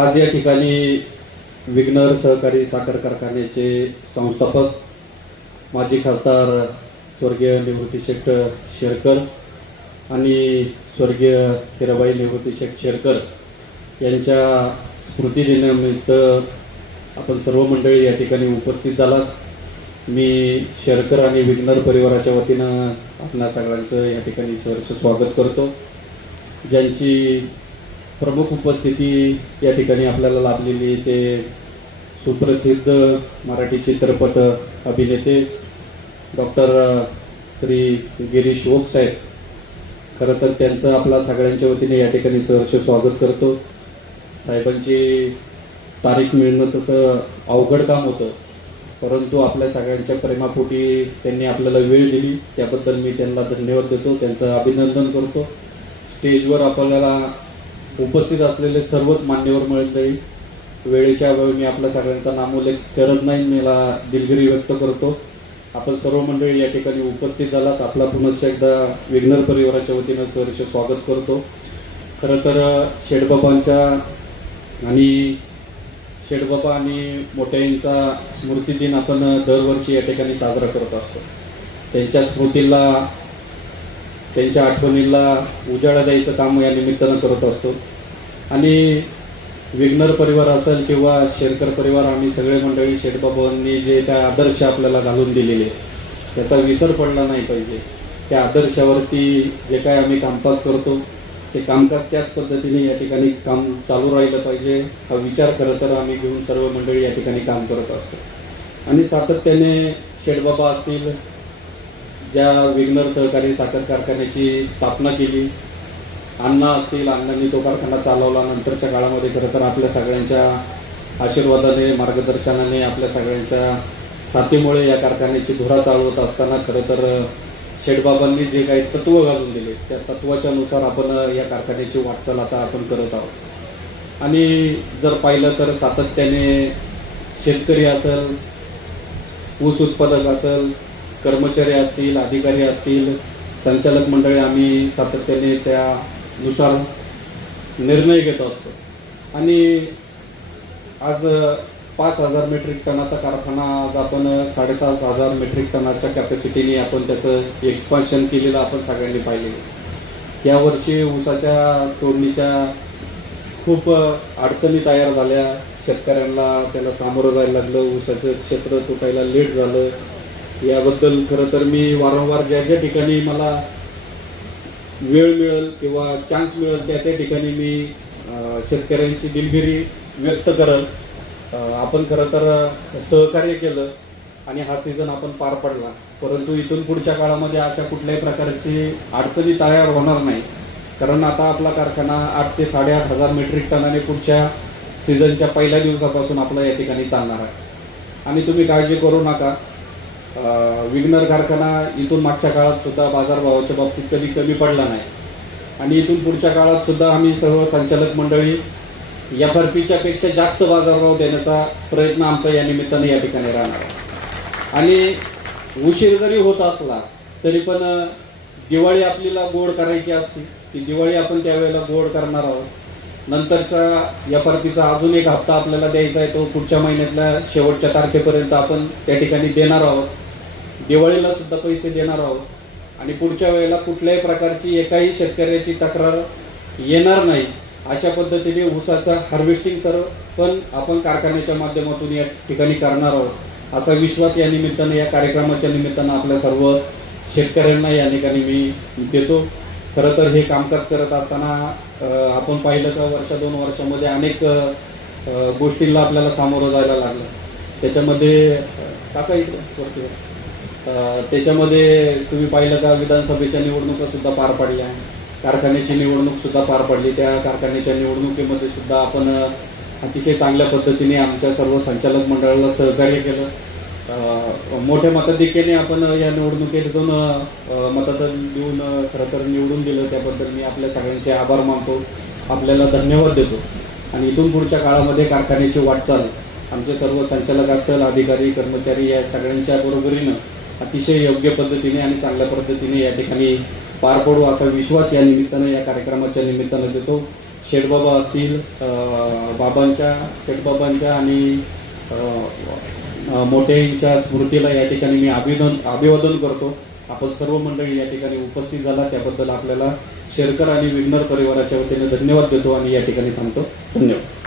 आज या ठिकाणी विघ्नर सहकारी साखर कारखान्याचे संस्थापक माजी खासदार स्वर्गीय निवृत्ती शेठ शेरकर आणि स्वर्गीय हिराबाई निवृत्ती शेठ शेरकर यांच्या स्मृतिदिनानिमित्त आपण सर्व मंडळी या ठिकाणी उपस्थित झालात. मी शेरकर आणि विघ्नर परिवाराच्या वतीनं आपणा सगळ्यांचं या ठिकाणी सहर्ष स्वागत करतो. ज्यांची प्रमुख उपस्थिती या ठिकाणी आपल्याला लाभलेली ते सुप्रसिद्ध मराठी चित्रपट अभिनेते डॉक्टर श्री गिरीश ओक साहेब. खरं तर त्यांचं आपला सगळ्यांच्या वतीने या ठिकाणी सहर्ष स्वागत करतो. साहेबांची तारीख मिळणं तसं अवघड काम होतं. परंतु आपल्या सगळ्यांच्या प्रेमापोटी त्यांनी आपल्याला वेळ दिली. त्याबद्दल मी त्यांना धन्यवाद देतो. त्यांचं अभिनंदन करतो. स्टेजवर आपल्याला उपस्थित असलेले सर्वच मान्यवर मंडळी वेळेच्या अभावी मी आपल्या सगळ्यांचा नामोल्लेख करत नाही मला दिलगिरी व्यक्त करतो. आपण सर्व मंडळी या ठिकाणी उपस्थित झालात. आपला पुनश्च एकदा विघ्नर परिवाराच्या वतीनं सहर्ष स्वागत करतो. खरं तर शेडबाबांच्या आणि शेडबाबा आणि मोठ्यांचा स्मृतिदिन आपण दरवर्षी या ठिकाणी साजरा करत असतो. त्यांच्या स्मृतीला त्यांच्या आठवणीला उजाळा द्यायचं काम या निमित्तानं करत असतो. आणि विग्नर परिवार असेल किंवा शेरकर परिवार आम्ही सगळे मंडळी शेठबाबांनी जे त्या आदर्श आपल्याला घालून दिलेले त्याचा विसर पडला नाही पाहिजे. त्या आदर्शावरती जे काय आम्ही कामकाज करतो ते कामकाज त्याच पद्धतीने या ठिकाणी काम चालू राहिलं पाहिजे हा विचार खरं तर आम्ही घेऊन सर्व मंडळी या ठिकाणी काम करत असतो. आणि सातत्याने शेठबाबा असतील ज्या विग्नर सहकारी साखर कारखान्याची स्थापना केली अण्णा असतील अण्णांनी तो कारखाना चालवला नंतरच्या काळामध्ये खरं तर आपल्या सगळ्यांच्या आशीर्वादाने मार्गदर्शनाने आपल्या सगळ्यांच्या साथीमुळे या कारखान्याची धुरा चालवत असताना खरं तर शेठबाबांनी जे काही तत्व घालून दिले त्या तत्वाच्या नुसार आपण या कारखान्याची वाटचाल आता आपण करत आहोत. आणि जर पाहिलं तर सातत्याने शेतकरी असेल ऊस उत्पादक असेल कर्मचारी असतील अधिकारी असतील संचालक मंडळी आम्ही सातत्याने त्यानुसार निर्णय घेत असतो. आणि आज पाच हजार मेट्रिक टनाचा कारखाना आज आपण साडेपाच हजार मेट्रिक टनाच्या कॅपॅसिटीने आपण त्याचं एक्सपान्शन केलेलं आपण सगळ्यांनी पाहिलेलं यावर्षी ऊसाच्या तोडणीच्या खूप अडचणी तयार झाल्या. शेतकऱ्यांना त्याला सामोरं जायला लागलं. ऊसाचं क्षेत्र तुटायला लेट झालं. याबद्दल खरं तर मी वारंवार ज्या ज्या ठिकाणी मला वेळ मिळेल किंवा चान्स मिळेल त्या त्या ठिकाणी मी शेतकऱ्यांची दिलगिरी व्यक्त करल. आपण खरं तर सहकार्य केलं आणि हा सीझन आपण पार पडला. परंतु इथून पुढच्या काळामध्ये अशा कुठल्याही प्रकारची अडचणी तयार होणार नाही. कारण आता आपला कारखाना आठ ते साडेआठ हजार मेट्रिक टनाने पुढच्या सीझनच्या पहिल्या दिवसापासून आपला या ठिकाणी चालणार आहे. आणि तुम्ही काळजी करू नका. विग्नर कारखाना इथून मागच्या काळात सुद्धा बाजारभावाच्या बाबतीत कधी कमी पडला नाही. आणि इथून पुढच्या काळात सुद्धा आम्ही सर्व संचालक मंडळी एफ आर पीच्या पेक्षा जास्त बाजारभाव देण्याचा प्रयत्न आमचा या निमित्ताने या ठिकाणी राहणार आणि उशीर जरी होत असला तरी पण दिवाळी आपल्याला गोड करायची असते. ती दिवाळी आपण त्यावेळेला गोड करणार आहोत. नंतरच्या एफ आर पीचा अजून एक हप्ता आपल्याला द्यायचा आहे तो पुढच्या महिन्यातल्या शेवटच्या तारखेपर्यंत आपण त्या ठिकाणी देणार आहोत. दिवाळीला सुद्धा पैसे देणार आहोत. आणि पुढच्या वेळेला कुठल्याही प्रकारची एकाही शेतकऱ्याची तक्रार येणार नाही अशा पद्धतीने ऊसाचा हार्वेस्टिंग सर्व पण आपण कारखान्याच्या माध्यमातून या ठिकाणी करणार आहोत. असा विश्वास या निमित्तानं या कार्यक्रमाच्या निमित्तानं आपल्या सर्व शेतकऱ्यांना या ठिकाणी मी देतो. खरं तर हे कामकाज करत असताना आपण पाहिलं का वर्ष दोन वर्षामध्ये अनेक गोष्टींना आपल्याला सामोरं जायला लागलं. त्याच्यामध्ये काका टाका इकडे त्याच्यामध्ये तुम्ही पाहिलं का विधानसभेच्या निवडणुका सुद्धा पार पडल्या. कारखान्याची निवडणूक सुद्धा पार पडली. त्या कारखान्याच्या निवडणुकीमध्ये सुद्धा आपण अतिशय चांगल्या पद्धतीने आमच्या सर्व संचालक मंडळाला सहकार्य केलं. मोठ्या मताधिक्याने आपण या निवडणुकीतून दोन मतदान देऊन खरं तर निवडून दिलं. त्याबद्दल मी आपल्या सगळ्यांचे आभार मानतो. आपल्याला धन्यवाद देतो. आणि इथून पुढच्या काळामध्ये कारखान्याची वाटचाल आमचे सर्व संचालक असतील अधिकारी कर्मचारी या सगळ्यांच्या बरोबरीनं अतिशय योग्य पद्धतीने आणि चांगल्या पद्धतीने या ठिकाणी पार पडू असा विश्वास या निमित्तानं या कार्यक्रमाच्या निमित्तानं देतो. शेठबाबा असतील बाबांच्या शेठबाबांच्या आणि मोठ्यांच्या स्मृतीला या ठिकाणी मी अभिनंदन अभिवादन करतो. आपण सर्व मंडळी या ठिकाणी उपस्थित झाला. त्याबद्दल आपल्याला शेरकर आणि विघ्नर परिवाराच्या वतीने धन्यवाद देतो आणि या ठिकाणी थांबतो. धन्यवाद.